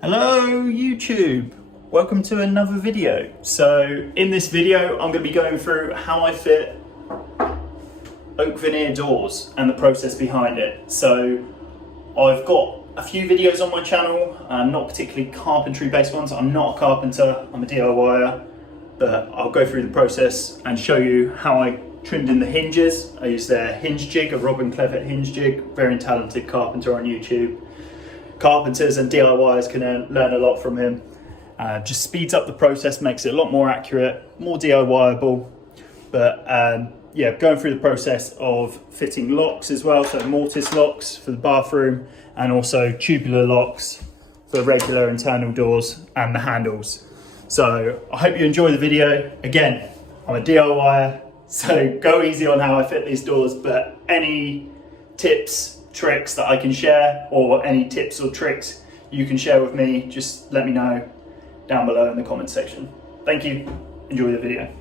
Hello YouTube, welcome to another video. So in this video I'm going to be going through how I fit oak veneer doors and the process behind it. So I've got a few videos on my channel, not particularly carpentry based ones. I'm not a carpenter, I'm a DIYer, but I'll go through the process and show you how I trimmed in the hinges. I used their hinge jig, a Robin Clevitt hinge jig, very talented carpenter on YouTube. Carpenters and DIYers can learn a lot from him. Just speeds up the process, makes it a lot more accurate, more DIYable. But yeah, going through the process of fitting locks as well, so mortise locks for the bathroom and also tubular locks for regular internal doors and the handles. So I hope you enjoy the video. Again, I'm a DIYer, so go easy on how I fit these doors, but any tips, tricks that I can share, or any tips or tricks you can share with me, just let me know down below in the comment section. Thank you, enjoy the video.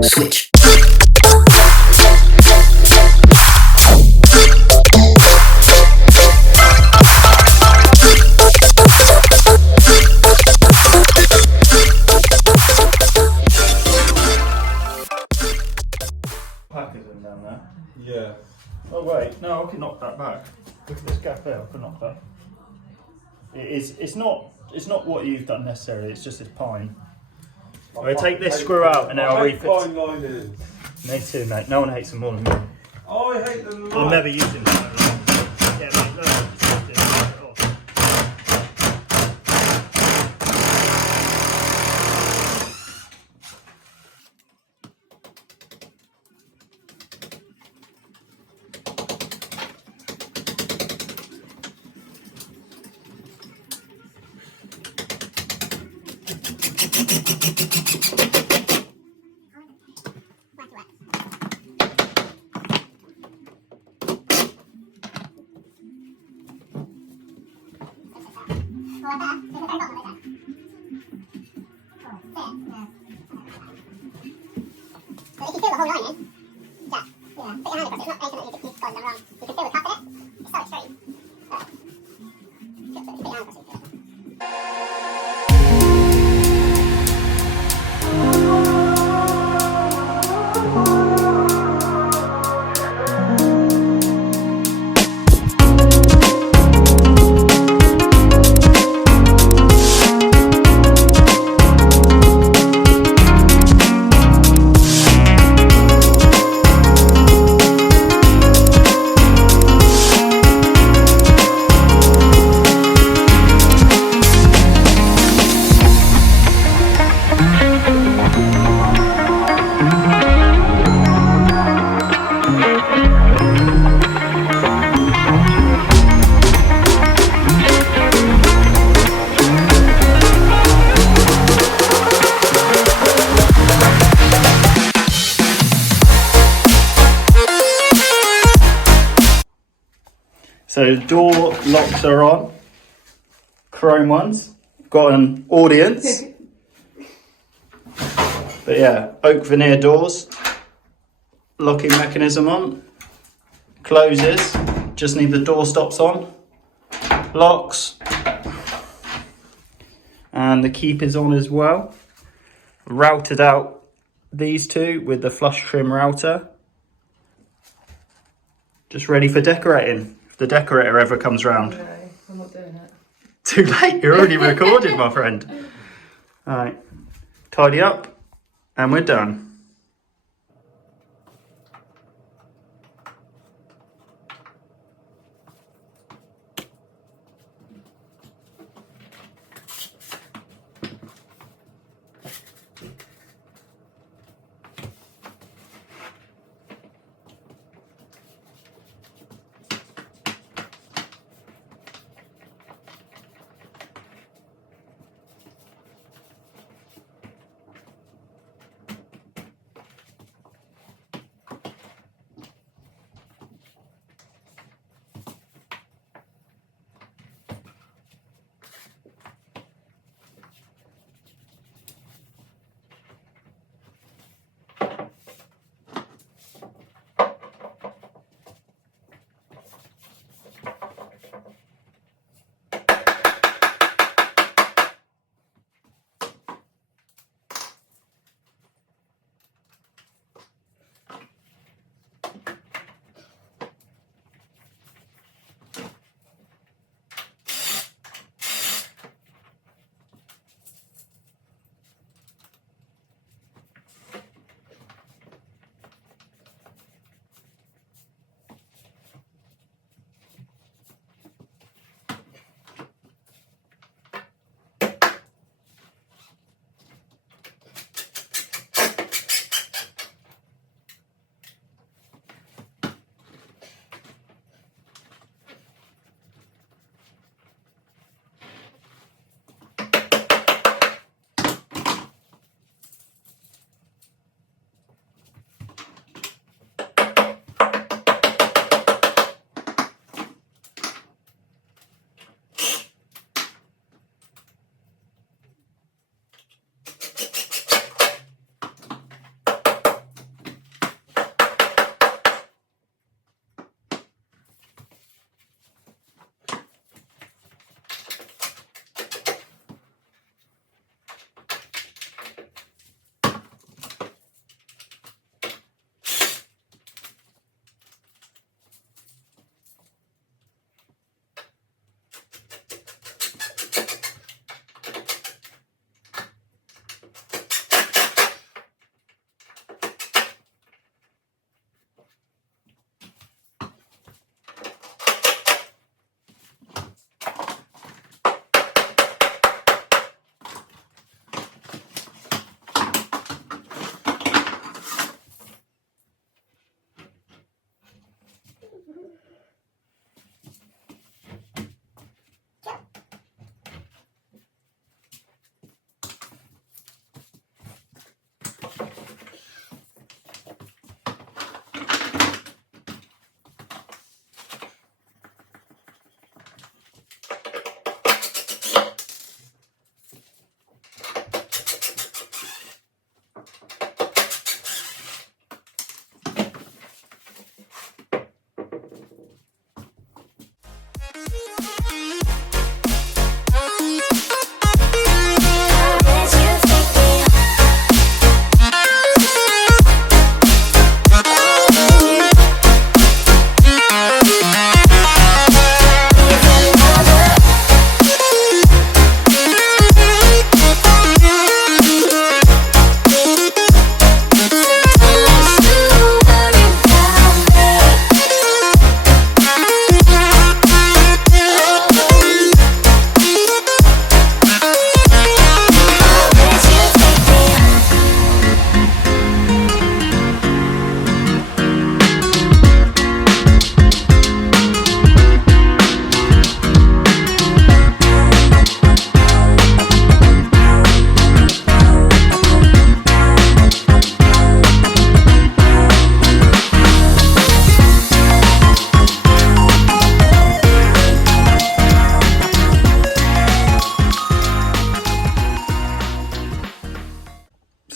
Switch. Packers in down there. Yeah. Oh wait, no, I can knock that back. Look at this gap there, I can knock that. It's not what you've done necessarily, it's just this pine. I'm going to take this screw out and then I'll refit. Pine liners. Me too, mate. No one hates them more than me. I hate them. I'm never using them. Yeah, mate, no, just do it off. So if you fill the whole line in, put your hand across it. It's not anything that you've gone wrong. You can fill the top of it. It's so extreme. But put your hand across it. So the door locks are on, chrome ones, got an audience. But yeah, oak veneer doors, locking mechanism on. closes. Just need the door stops on, locks, and the keep is on as well. Routed out these two with the flush trim router. Just ready for decorating, if the decorator ever comes round. No, I'm not doing it. Too late, you're already recorded, my friend. All right, tidy up and we're done.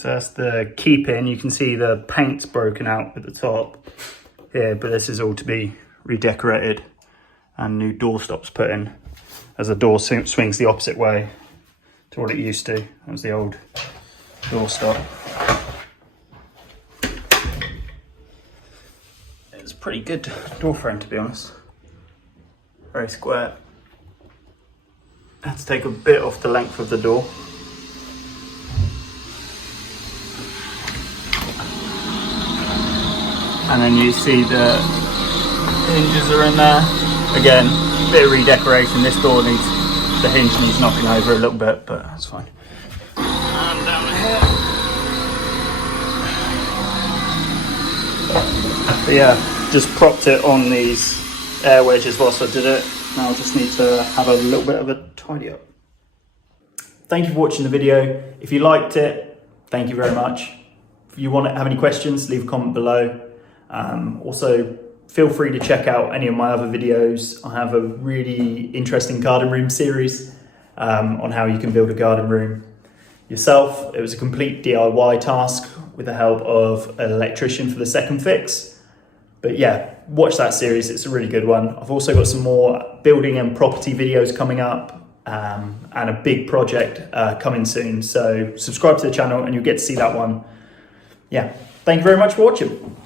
So that's the keep in. You can see the paint's broken out at the top. here, but this is all to be redecorated and new door stops put in as the door swings the opposite way to what it used to. That was the old door stop. It's a pretty good door frame, to be honest. Very square. I had to take a bit off the length of the door. And then you see the hinges are in there. Again, bit of redecoration. This door needs, the hinge needs knocking over a little bit, but that's fine. And down here. But yeah, just propped it on these air wedges whilst I did it. Now I just need to have a little bit of a tidy up. Thank you for watching the video. If you liked it, thank you very much. If you want to have any questions, leave a comment below. Also, feel free to check out any of my other videos. I have a really interesting garden room series on how you can build a garden room yourself. It was a complete DIY task with the help of an electrician for the second fix. But yeah, watch that series, it's a really good one. I've also got some more building and property videos coming up and a big project coming soon. So subscribe to the channel and you'll get to see that one. Yeah, thank you very much for watching.